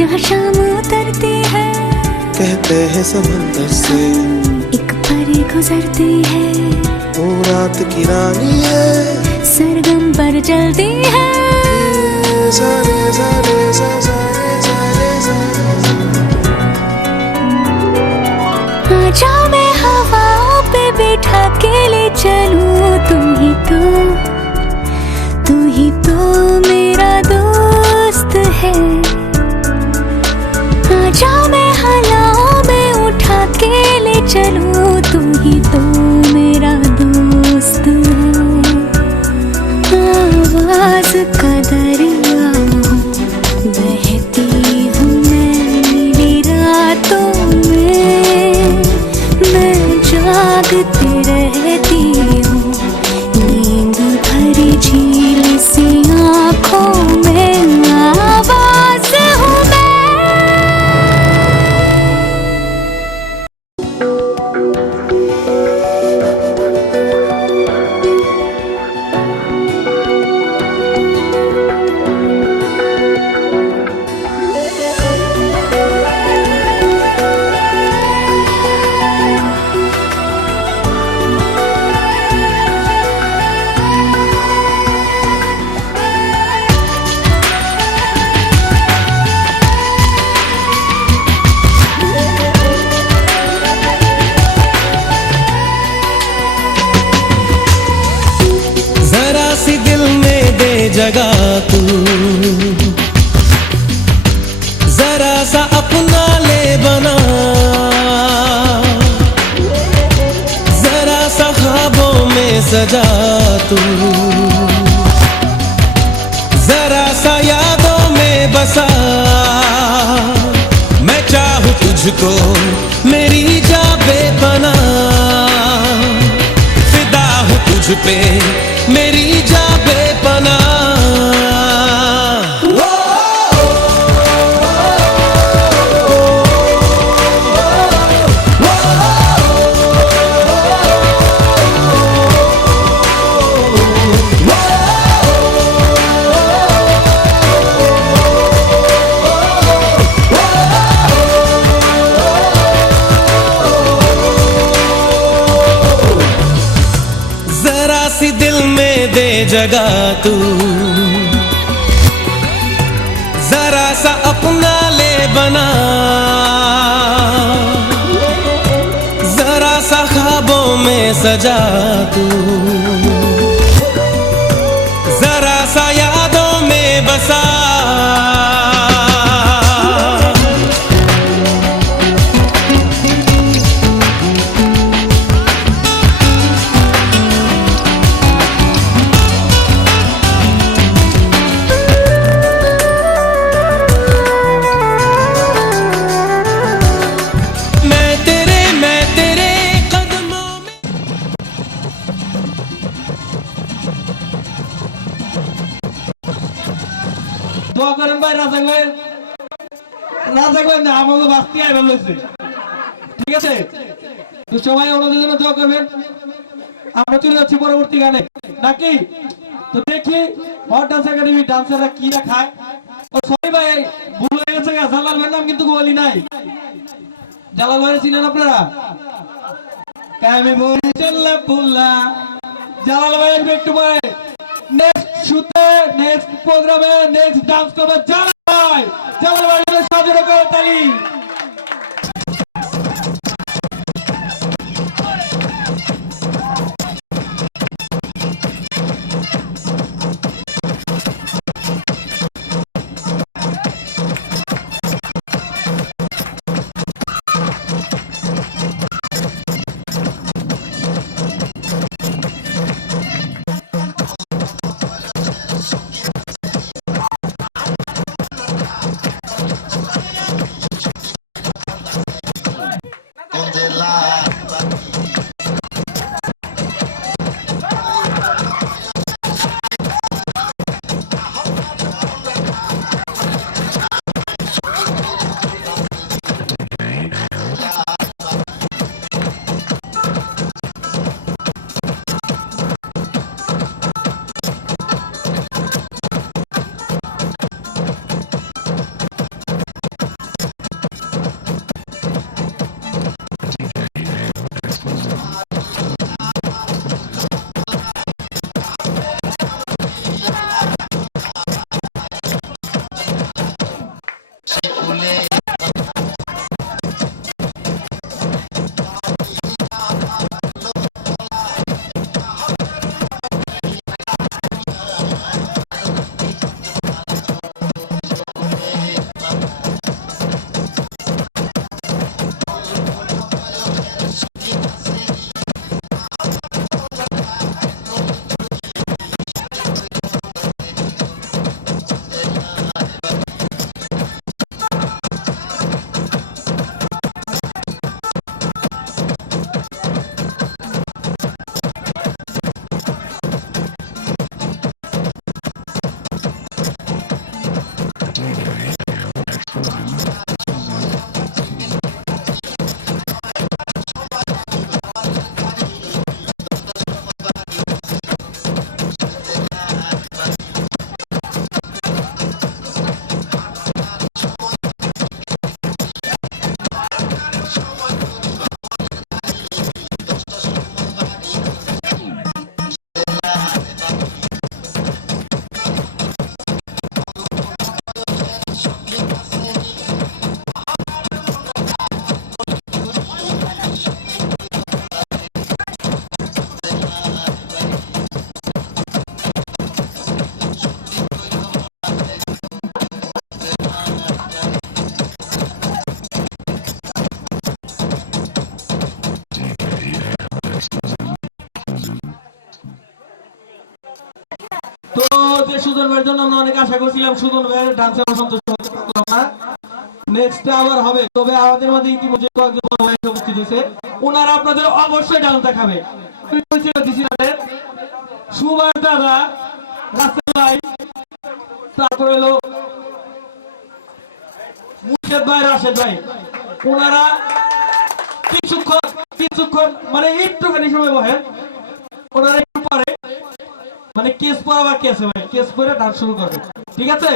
जहाँ शाम उतरती है, कहते हैं समंदर से एक परी गुजरती है। वो रात की रानी है, सरगम पर चलती है। सारे सारे सारे सारे आजा मैं हवाओं पे बैठा के ले चलूं, तू ही तो मेरा दोस्त है। आजा मैं हलाओं में उठा के ले चलूं, तू ही तो मेरा दोस्त है। आवाज का दरिया हूँ, बहती हूँ मैं नीली रातों में, मैं जागती रहती हूँ नींद भरी झील सी आँखों में। आवाज हूँ मैं। जगह तू जरा सा अपना ले बना, जरा सा ख्वाबों में सजा तू, जरा सा यादों में बसा। मैं चाहूं तुझको मेरी जा बेपना, फिदा हूं तुझ पे मेरी जा बेपना। जरा सी दिल में दे जगह तू, जरा सा अपना ले बना, जरा सा ख्वाबों में सजा तू, जरा सा यादों में बसा। দোয়া করেন ভাই, রাজাক ভাই না আমাকে বাঁচতে আইবার লইছে, ঠিক আছে? তো সবাই ওনাদের জন্য দোয়া করবেন। আমরা চলে যাচ্ছি পরবর্তী গানে নাকি? তো দেখি হট ডান্স একাডেমি ডান্সাররা কি না খায়। ও সরি ভাই, ভুল হয়ে গেছে, জালাল ভাইয়ের নাম কিন্তু বলি নাই। জালাল ভাই চিনেন আপনারা? কামি বলছিলাম পুল্লা জালাল ভাই একটু ভাই নেক্সট শুতে নেক্সট প্রোগ্রামে নেক্সট ডান্স করবে জালাল ভাই সাজুরা করে তালি। সুজন ভাইয়ের জন্য আমরা অনেক আশা করছিলাম, সুজন ভাইয়ের ডান্সে আমরা সন্তুষ্ট হতে পারলাম না। নেক্সট আবার হবে, তবে আমাদের মধ্যে ইতিমধ্যে কয়েকজন বড় ভাই উপস্থিত হয়েছে, ওনারা আপনাদের অবশ্যই ডান্স দেখাবে। আমি পরিচয় দিচ্ছি তাদের, সুভাষ দাদা, রাসেল ভাই, তারপর হলো মুর্শেদ ভাই, রাশেদ ভাই, ওনারা কিছুক্ষণ মানে একটুখানি সময় বহেন, ওনারা একটু পরে মানে কেস পড়া বাকি আছে ভাই, কেস পরে ডান্স শুরু করবে, ঠিক আছে?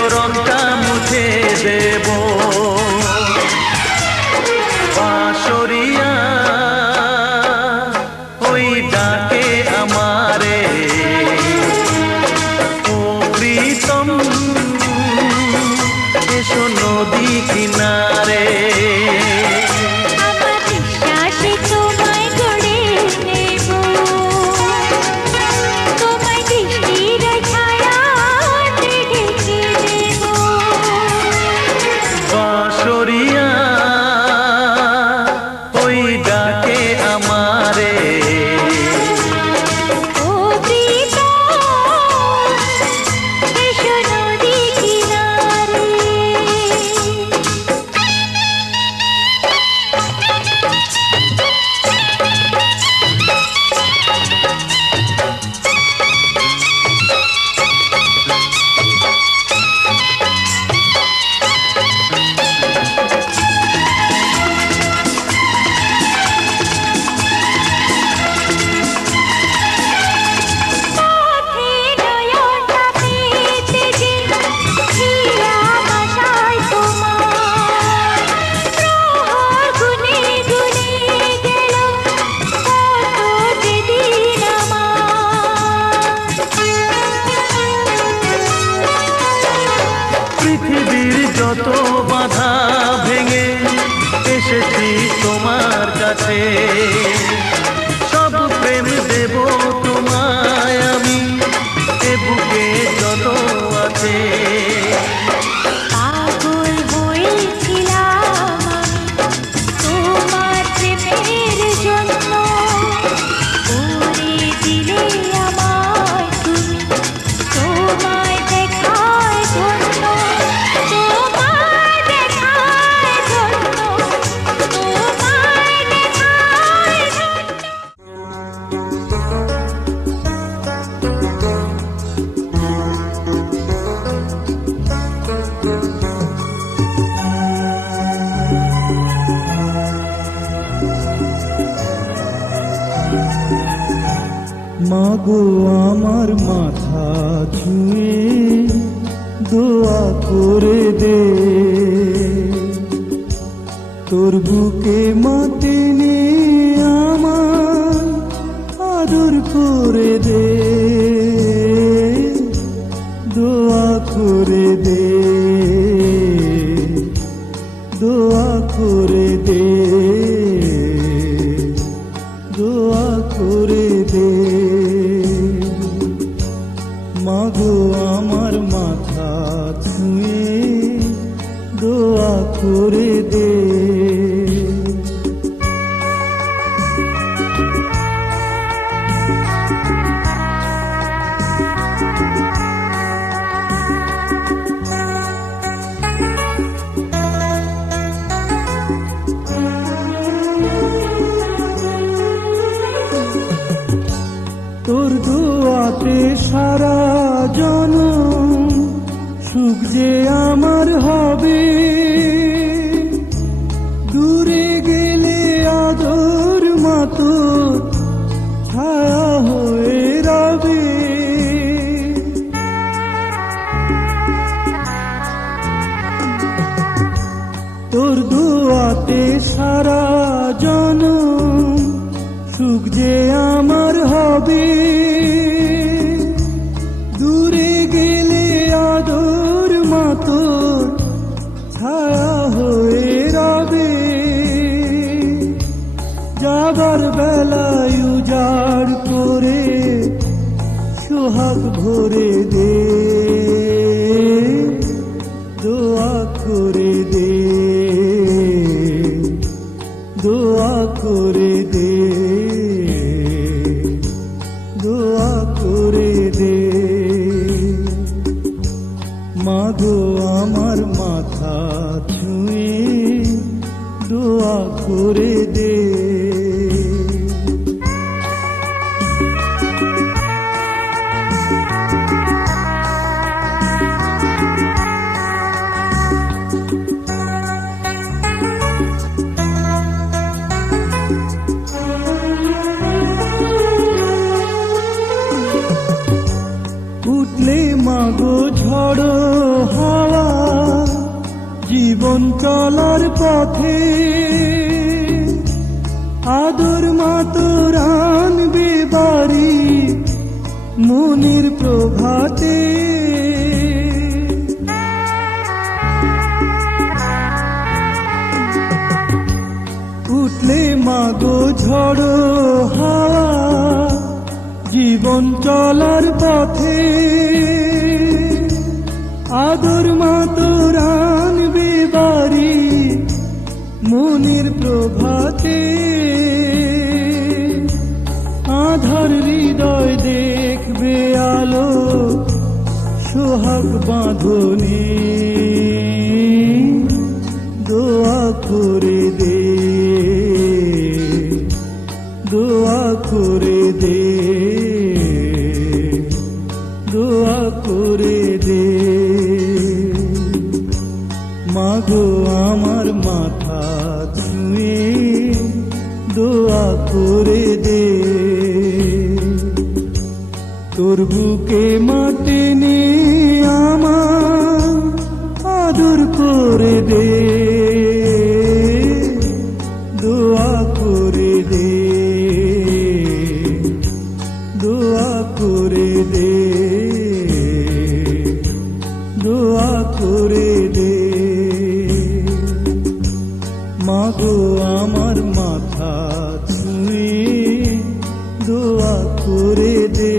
এসো রংটা মুছে দেব বাঁশরিয়া ওই ডাকে আমারে ও প্রীতম এসো নদী কিনারে আমার বিশ্বাসে তোমায় গড়ে নেব, তোমায় দৃষ্টির ছায়াতে ঢেকে দেব। বাঁশরিয়া ওই ডাকে আমারে ও প্রীতম এসো নদী কিনারে। পথে নয়নটা পেতে যে ছিলাম আশায় তোমার, প্রহর গুনে গুনে গেল কত যে দিন আমার। পৃথিবীর যত বাধা ভেঙে এসেছি তোমার কাছে সব প্রেম দেব তোমায় আমি এ বুকে যত আছে পাগল হয়েছিলাম আমি তোমার প্রেমের জন্য, করে দিলে আমায় তুমি তোমায় দেখায় ধন্য, তোমায় দেখায় ধন্য, তোমায় দেখায় ধন্য। মাগো আমার মাথা ছুঁয়ে দোয়া করে দে, তোর বুকে মাতে নে আমার আদর করে দে, দোয়া করে দে, দোয়া করে দে, দোয়া করে দে। মাগো আমার মাথা ছুঁয়ে দোয়া করে দে। তোর দোয়াতে সারা জনম সুখ যে আমার হবে, দূরে গেলে আদর মাতো ছায়া হয়ে রবে। তোর দোয়াতে সারা জনম সুখ যে আমার হবে, দূরে গেলে আদর মাতোর ছায়া হয়ে রবে। যাবার বেলায় উজাড় করে সোহাগ ভরে দে, দোয়া করে দে, দোয়া করে দে, দোয়া করে দে। মাগো আমার মাথা ছুঁয়ে দোয়া করে দে। উঠলে মাগো ঝড় জীবন চলার পথে আদর মাতর আনবে বাড়ি মনির প্রভাতে উঠলে মাগো ঝড়ো হাওয়া জীবন চলার পথে আদর মাতর আনবে বাড়ি মনির প্রভাতে আধার হৃদয় দেখবে আলো সোহাগ বাঁধনে দোয়া করে দে দোয়া করে দে দোয়া করে দে মাগো আমার মাথা ছুঁয়ে দোয়া করে দে তোর বুকে মাটি নে আমার আদর করে দে দোয়া করে দে দোয়া করে দে দোয়া করে দে মাগো আমার মাথা ছুঁয়ে দোয়া করে দে